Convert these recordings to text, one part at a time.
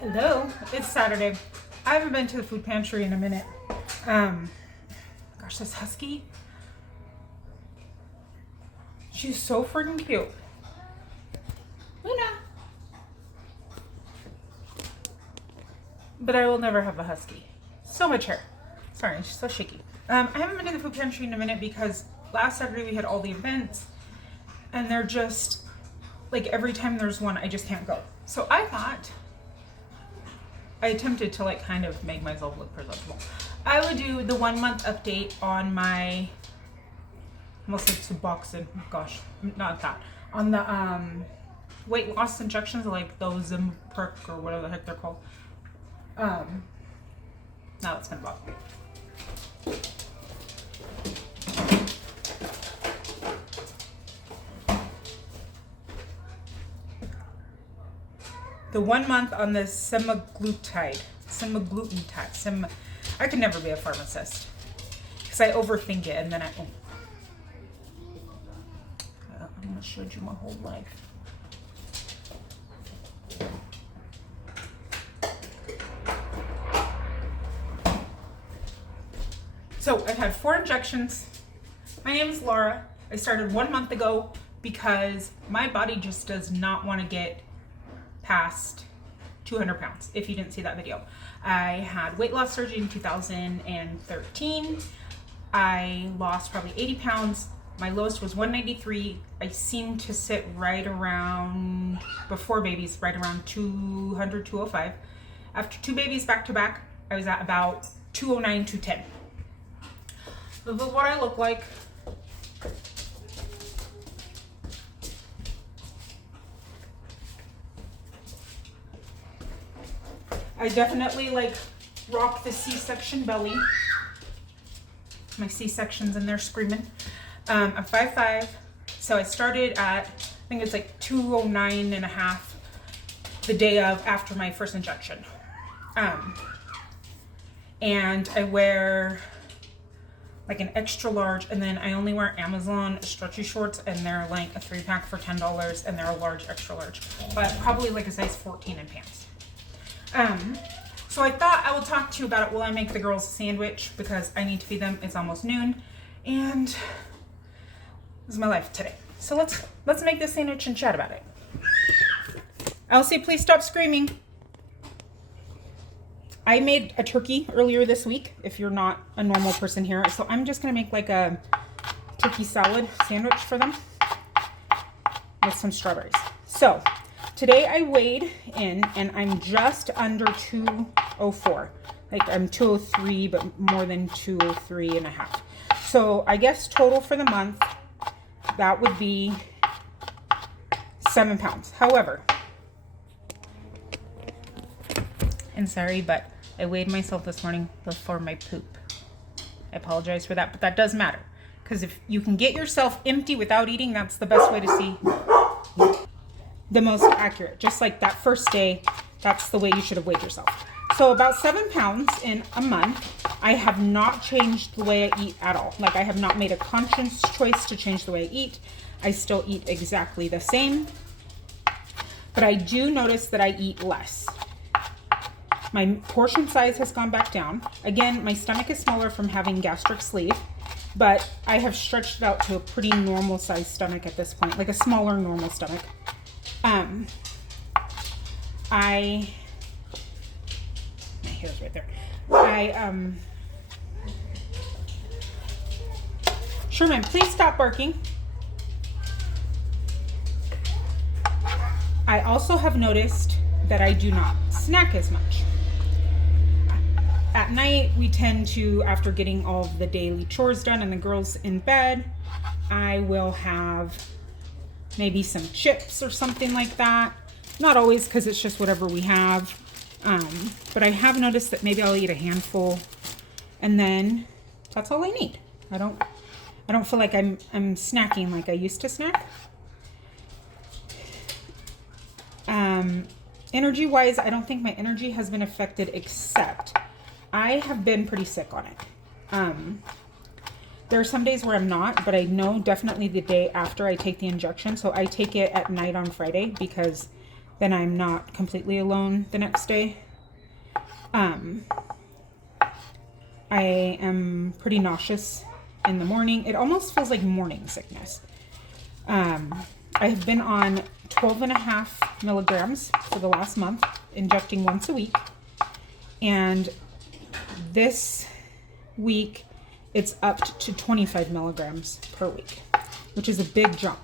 Hello, it's Saturday. I haven't been to the food pantry in a minute. Gosh, this husky, she's so freaking cute. Luna. But I will never have a husky. So much hair. Sorry, she's so shaky. I haven't been to the food pantry in a minute because last Saturday we had all the events and they're just, like every time there's one, I just can't go. So I thought, I attempted to like kind of make myself look presentable. I would do the 1 month update on my, almost like Suboxone, gosh, not that, on the weight loss injections, like those Zimperk or whatever the heck they're called. Now it's gonna bother me. The 1 month on the Semaglutide. I could never be a pharmacist because I overthink it and then I'm gonna show you my whole life. So I've had 4 injections. My name is Laura. I started 1 month ago because my body just does not want to get past 200 pounds. If you didn't see that video, I had weight loss surgery in 2013. I lost probably 80 pounds. My lowest was 193. I seem to sit right around, before babies, right around 200, 205. After 2 babies back to back, I was at about 209, 210. This is what I look like. I definitely like rock the C-section belly. My C-section's in there screaming. I'm 5'5", so I started at, I think it's like 209 and a half the day of after my first injection. And I wear like an extra large, and then I only wear Amazon stretchy shorts, and they're like a 3-pack for $10, and they're a large, extra large, but probably like a size 14 in pants. So I thought I will talk to you about it while I make the girls a sandwich because I need to feed them. It's almost noon, and this is my life today. So let's make this sandwich and chat about it. Elsie, please stop screaming. I made a turkey earlier this week, if you're not a normal person here. So I'm just gonna make like a turkey salad sandwich for them with some strawberries. So today I weighed in and I'm just under 204. Like I'm 203, but more than 203 and a half. So I guess total for the month, that would be 7 pounds. However, and sorry, but I weighed myself this morning before my poop. I apologize for that, but that does matter. Because if you can get yourself empty without eating, that's the best way to see the most accurate. Just like that first day, that's the way you should have weighed yourself. So about 7 pounds in a month. I have not changed the way I eat at all. Like I have not made a conscious choice to change the way I eat. I still eat exactly the same. But I do notice that I eat less. My portion size has gone back down. Again, my stomach is smaller from having gastric sleeve, but I have stretched it out to a pretty normal size stomach at this point, like a smaller normal stomach. My hair's right there. Sherman, please stop barking. I also have noticed that I do not snack as much. At night, we tend to, after getting all of the daily chores done and the girls in bed, I will have maybe some chips or something like that. Not always, because it's just whatever we have. But I have noticed that maybe I'll eat a handful, and then that's all I need. I don't feel like I'm snacking like I used to snack. Energy-wise, I don't think my energy has been affected, except I have been pretty sick on it. There are some days where I'm not, but I know definitely the day after I take the injection. So I take it at night on Friday because then I'm not completely alone the next day. I am pretty nauseous in the morning. It almost feels like morning sickness. I have been on 12.5 milligrams for the last month, injecting once a week. And this week, it's up to 25 milligrams per week, which is a big jump.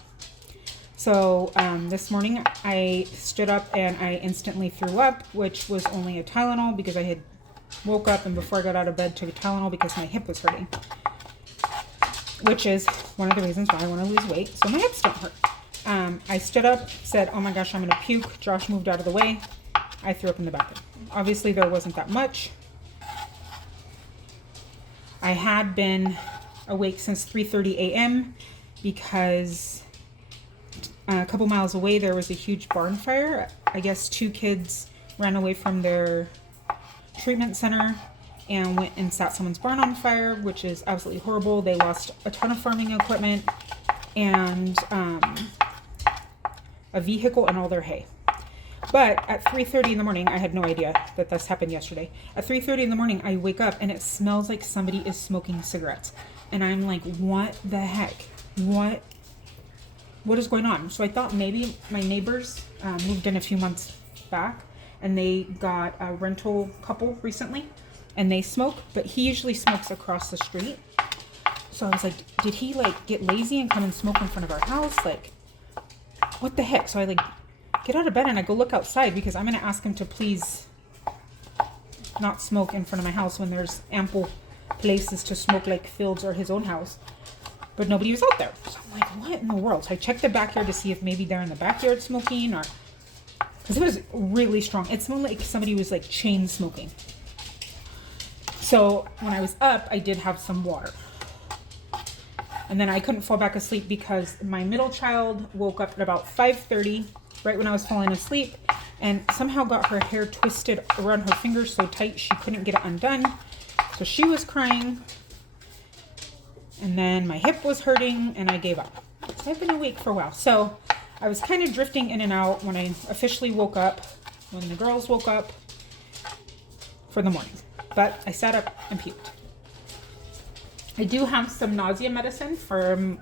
So this morning I stood up and I instantly threw up, which was only a Tylenol because I had woke up and before I got out of bed took a Tylenol because my hip was hurting, which is one of the reasons why I want to lose weight, so my hips don't hurt. I stood up, said, oh my gosh, I'm going to puke. Josh moved out of the way. I threw up in the bathroom. Obviously there wasn't that much. I had been awake since 3:30 a.m. because a couple miles away there was a huge barn fire. I guess 2 kids ran away from their treatment center and went and set someone's barn on fire, which is absolutely horrible. They lost a ton of farming equipment and a vehicle and all their hay. But at 3:30 in the morning, I had no idea that this happened yesterday. At 3:30 in the morning, I wake up and it smells like somebody is smoking cigarettes. And I'm like, what the heck? What is going on? So I thought maybe my neighbors moved in a few months back and they got a rental couple recently and they smoke, but he usually smokes across the street. So I was like, did he like get lazy and come and smoke in front of our house? Like, what the heck? So I like get out of bed and I go look outside because I'm going to ask him to please not smoke in front of my house when there's ample places to smoke like fields or his own house. But nobody was out there. So I'm like, what in the world? So I checked the backyard to see if maybe they're in the backyard smoking or... Because it was really strong. It smelled like somebody was like chain smoking. So when I was up, I did have some water. And then I couldn't fall back asleep because my middle child woke up at about 5:30, right when I was falling asleep, and somehow got her hair twisted around her fingers so tight she couldn't get it undone. So she was crying. And then my hip was hurting and I gave up. So I've been awake for a while. So I was kind of drifting in and out when I officially woke up, when the girls woke up for the morning. But I sat up and puked. I do have some nausea medicine for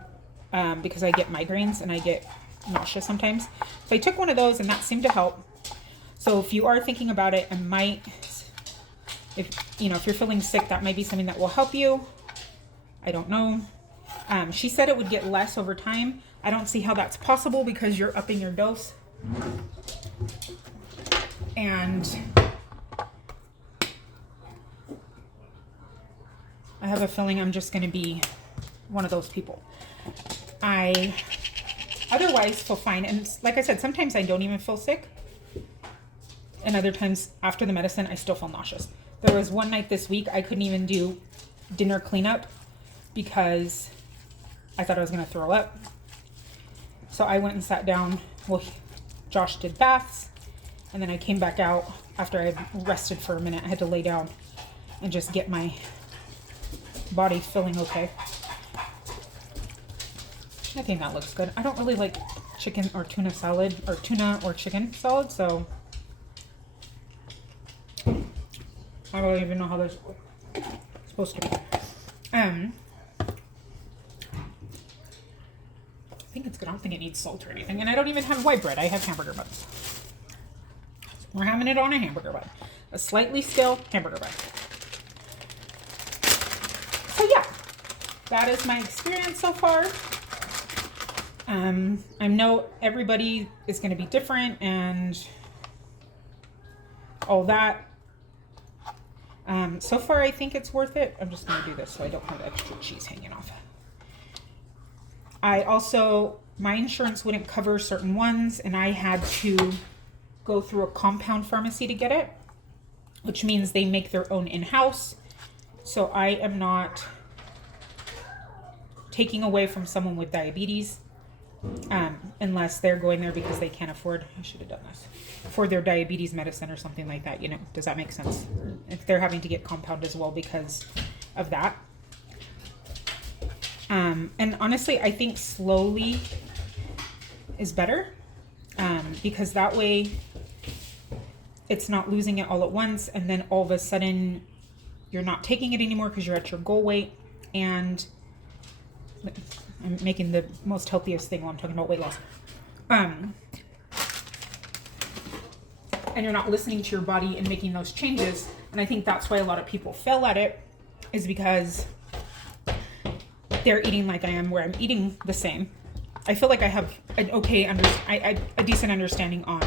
because I get migraines and I get nauseous sometimes. So I took one of those and that seemed to help. So if you are thinking about it, and if you're feeling sick, that might be something that will help you. I don't know. She said it would get less over time. I don't see how that's possible because you're upping your dose. And I have a feeling I'm just going to be one of those people. I otherwise feel fine. And like I said, sometimes I don't even feel sick. And other times after the medicine, I still feel nauseous. There was one night this week I couldn't even do dinner cleanup because I thought I was going to throw up. So I went and sat down. Well, Josh did baths. And then I came back out after I had rested for a minute. I had to lay down and just get my body feeling okay. I think that looks good. I don't really like chicken or tuna salad or tuna or chicken salad, so I don't even know how they're supposed to be. I think it's good. I don't think it needs salt or anything. And I don't even have white bread. I have hamburger buns. We're having it on a hamburger bun. A slightly stale hamburger bun. So yeah, that is my experience so far. I know everybody is going to be different and all that. So far I think it's worth it. I'm just going to do this so I don't have extra cheese hanging off. My insurance wouldn't cover certain ones, and I had to go through a compound pharmacy to get it, which means they make their own in-house. So I am not taking away from someone with diabetes, unless they're going there because they can't afford, I should have done this, for their diabetes medicine or something like that, does that make sense? If they're having to get compound as well because of that. And honestly, I think slowly is better. because that way it's not losing it all at once, and then all of a sudden you're not taking it anymore because you're at your goal weight. And I'm making the most healthiest thing while I'm talking about weight loss. And you're not listening to your body and making those changes. And I think that's why a lot of people fail at it, is because they're eating like I am, where I'm eating the same. I feel like I have an a decent understanding on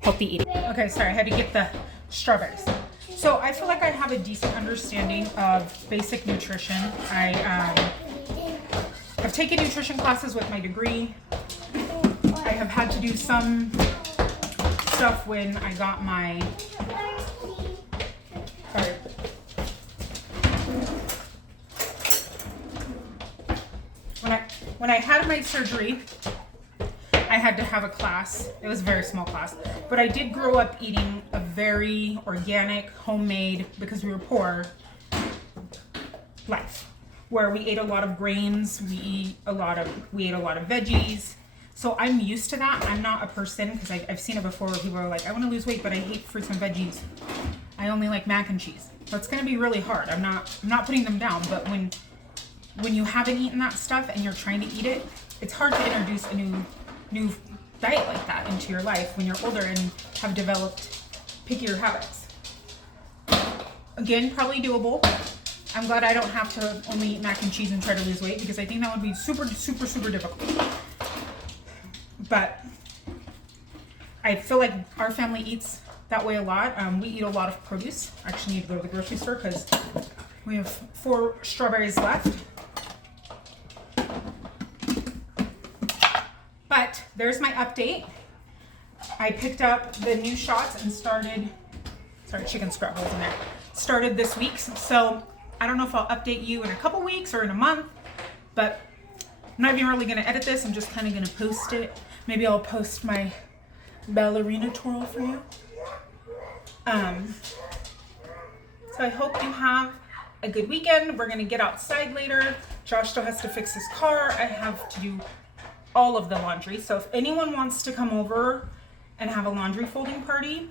healthy eating. Okay, sorry, I had to get the strawberries. So I feel like I have a decent understanding of basic nutrition. I have taken nutrition classes with my degree. I have had to do some stuff when I got my, sorry. When I had my surgery, I had to have a class. It was a very small class, but I did grow up eating a very organic, homemade, because we were poor, life, where we ate a lot of grains, we ate a lot of veggies. So I'm used to that. I'm not a person, because I've seen it before where people are like, I want to lose weight, but I hate fruits and veggies. I only like mac and cheese. That's going to be really hard. I'm not putting them down, but when you haven't eaten that stuff and you're trying to eat it, it's hard to introduce a new diet like that into your life when you're older and have developed pickier habits. Again, probably doable. I'm glad I don't have to only eat mac and cheese and try to lose weight, because I think that would be super, super, super difficult. But I feel like our family eats that way a lot. We eat a lot of produce. I actually need to go to the grocery store because we have 4 strawberries left. But there's my update. I picked up the new shots and started this week. So I don't know if I'll update you in a couple weeks or in a month, but I'm not even really going to edit this. I'm just kind of going to post it. Maybe I'll post my ballerina twirl for you. So I hope you have a good weekend. We're going to get outside later. Josh still has to fix his car. I have to do all of the laundry. So if anyone wants to come over and have a laundry folding party,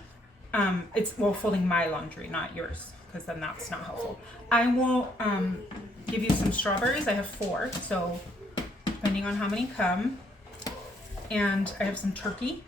folding my laundry, not yours, because then that's not helpful. I will give you some strawberries. I have 4, so depending on how many come. And I have some turkey.